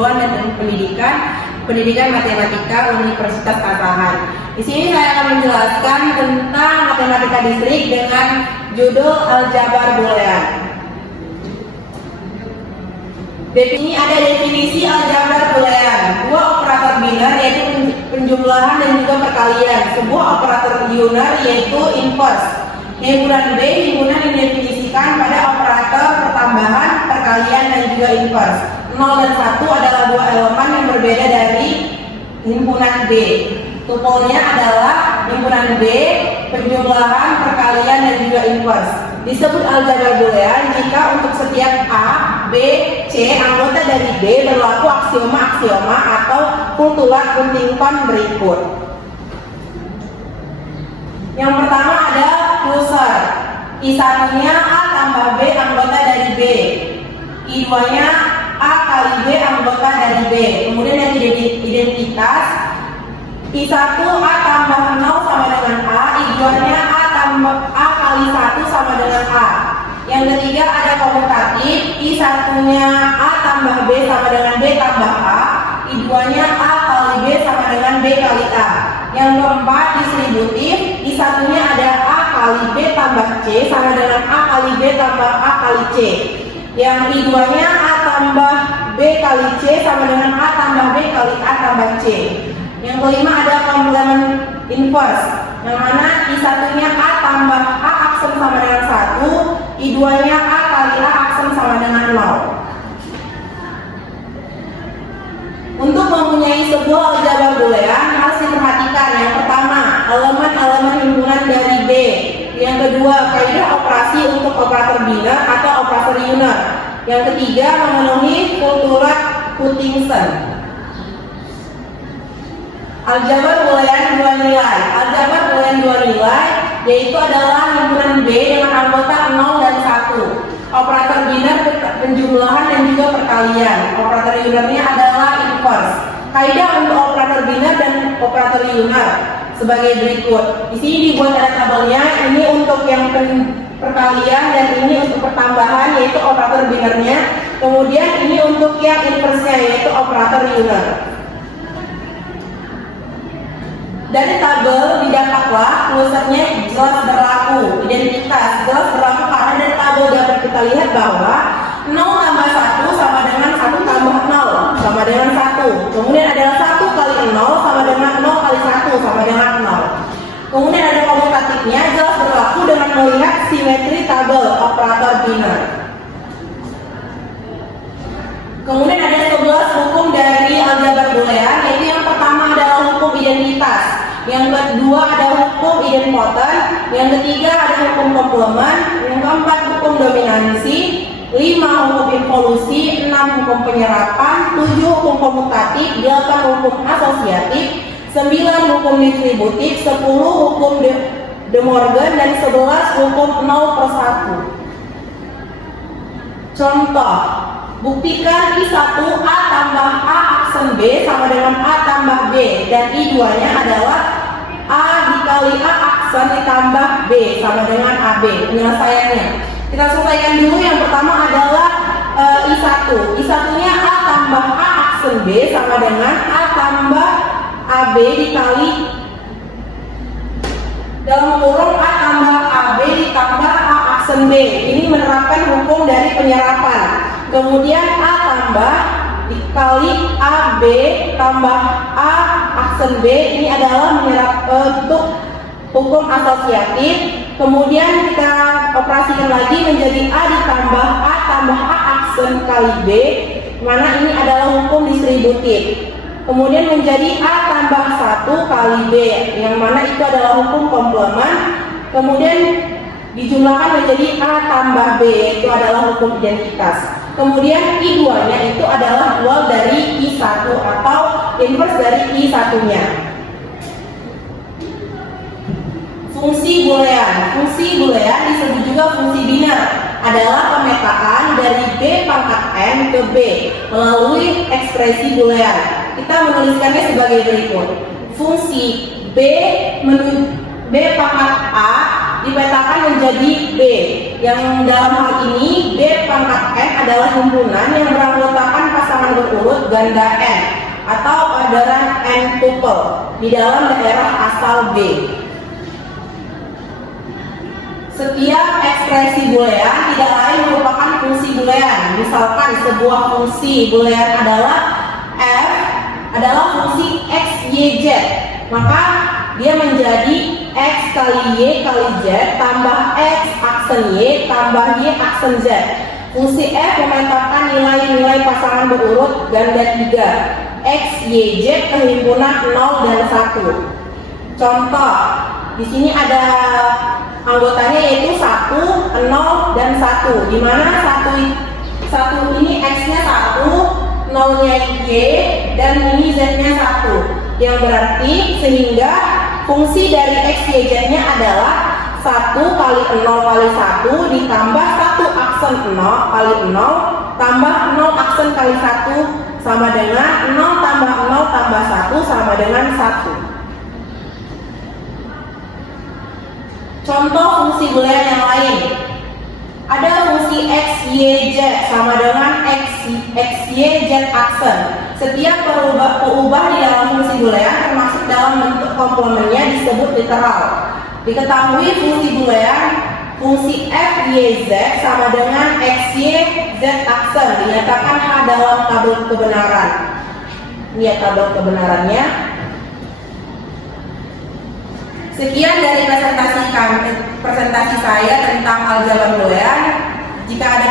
Persatuan dan Pendidikan Matematika Universitas Asahan. Di sini saya akan menjelaskan tentang matematika distrik dengan judul aljabar boolean. Ini ada definisi aljabar boolean. Dua operator biner yaitu penjumlahan dan juga perkalian. Sebuah operator linear yaitu inverse. Himpunan B, himpunan yang didefinisikan pada operator pertambahan, perkalian dan juga inverse. 0 dan 1 adalah dua elemen yang berbeda dari himpunan B. Tupelnya adalah himpunan B, penjumlahan, perkalian dan juga inverse. Disebut aljabar boolean jika untuk setiap A, B, C anggota dari B berlaku aksioma-aksioma atau kulturat Huntington berikut. Yang pertama ada closure. I1-nya A tambah B anggota dari B. I2-nya A kali B anggota dari B. Kemudian yang identitas I1 A tambah 0 sama dengan A. I2-nya A tambah A kali 1 sama dengan A. Yang ketiga ada komutatif. I1-nya A tambah B sama dengan B tambah A. I2-nya A kali B sama dengan B kali A. Yang keempat distributif. I1-nya ada A kali B tambah C sama dengan A kali B tambah A kali C. Yang I2-nya A tambah B kali C sama dengan A tambah B kali A tambah C. Yang kelima ada komplement inverse, yang mana I1-nya A tambah A aksen sama dengan 1, I2-nya A kali A aksen sama dengan 0. Untuk mempunyai sebuah aljabar boolean harus diperhatikan. Yang pertama, elemen-elemen himpunan dari B. Yang kedua, kaidah operasi untuk operator biner atau operator linear. Yang ketiga, memenuhi kulturat Huntington. Aljabar boolean dua nilai. Aljabar boolean dua nilai yaitu adalah himpunan B dengan anggota 0 dan 1. Operator biner penjumlahan dan juga perkalian. Operator linearnya adalah inverse. Kaidah untuk operator biner dan operator linear sebagai berikut. Di sini dibuat ada tabelnya. Ini untuk yang perkalian dan ini untuk pertambahan yaitu operator binernya. Kemudian ini untuk yang inverse-nya yaitu operator linear. Dari tabel didapatlah closure-nya jelas berlaku, identitas jelas berlaku karena dari tabel dapat kita lihat bahwa 0 tambah 1 sama dengan 1 tambah 0 sama dengan 1. Kemudian adalah 1 kali 0 sama dengan 0 kali 1 sama dengan 0. Kemudian ada komutatifnya jelas berlaku dengan melihat simetri tabel operator biner. Kemudian ada 11 hukum dari aljabar boolean, yaitu yang pertama adalah hukum identitas, yang kedua ada hukum idempotent, yang ketiga ada hukum komplement, yang keempat hukum dominansi, 5 hukum involusi, 6 hukum penyerapan, 7 hukum komutatif, 8 hukum asosiatif, 9 hukum distributif, 10 hukum De Morgan, dan 11 hukum 0/1. Contoh, buktikan I1 A tambah A aksen B sama dengan A tambah B, dan I2-nya adalah A dikali A aksen ditambah B sama dengan AB. Penyelesaiannya kita selesaikan dulu. Yang pertama adalah I1. I1-nya A tambah A aksen B sama dengan A tambah AB dikali dalam kurung A tambah AB ditambah A aksen B. Ini menerapkan hukum dari penyerapan. Kemudian A tambah dikali AB tambah A aksen B, ini adalah menyerap untuk hukum asosiatif. Kemudian kita operasikan lagi menjadi A ditambah A tambah A aksen kali B, mana ini adalah hukum distributif. Kemudian menjadi A tambah 1 kali B, yang mana itu adalah hukum komplement. Kemudian dijumlahkan menjadi A tambah B, itu adalah hukum identitas. Kemudian I2-nya itu adalah dual dari I1 atau inverse dari I1-nya. Fungsi boolean. Fungsi boolean disebut juga fungsi biner, adalah pemetaan dari B pangkat N ke B melalui ekspresi boolean. Kita menuliskannya sebagai berikut. Fungsi B pangkat A dipetakan menjadi B, yang dalam hal ini B pangkat N adalah himpunan yang beranggotakan pasangan berurut ganda N atau orderan N tuple di dalam daerah asal B. Setiap ekspresi boolean tidak lain merupakan fungsi boolean. Misalkan sebuah fungsi boolean adalah f adalah fungsi x, y, z, maka dia menjadi x kali y kali z tambah x aksen y tambah y aksen z. Fungsi f memetakan nilai-nilai pasangan berurut ganda 3 x, y, z kehimpunan 0 dan 1. Contoh, di sini ada anggotanya yaitu 1, 0, dan 1, di mana 1 ini x-nya 1, 0-nya y, dan ini z-nya 1, yang berarti sehingga fungsi dari x, y, z-nya adalah 1 kali 0 kali 1 ditambah 1 aksen 0 kali 0 tambah 0 aksen kali 1 sama dengan 0 tambah 0 tambah 1 sama dengan 1. Contoh fungsi boolean yang lain. Ada fungsi x, y, z sama dengan x, y, z aksen. Setiap peubah di dalam fungsi boolean termasuk dalam bentuk komplemennya disebut literal. Diketahui fungsi boolean fungsi f, y, z sama dengan x, y, z aksen dinyatakan H dalam tabel kebenaran. Ini tabel kebenarannya. Sekian dari presentasi saya tentang aljabar boolean. Jika ada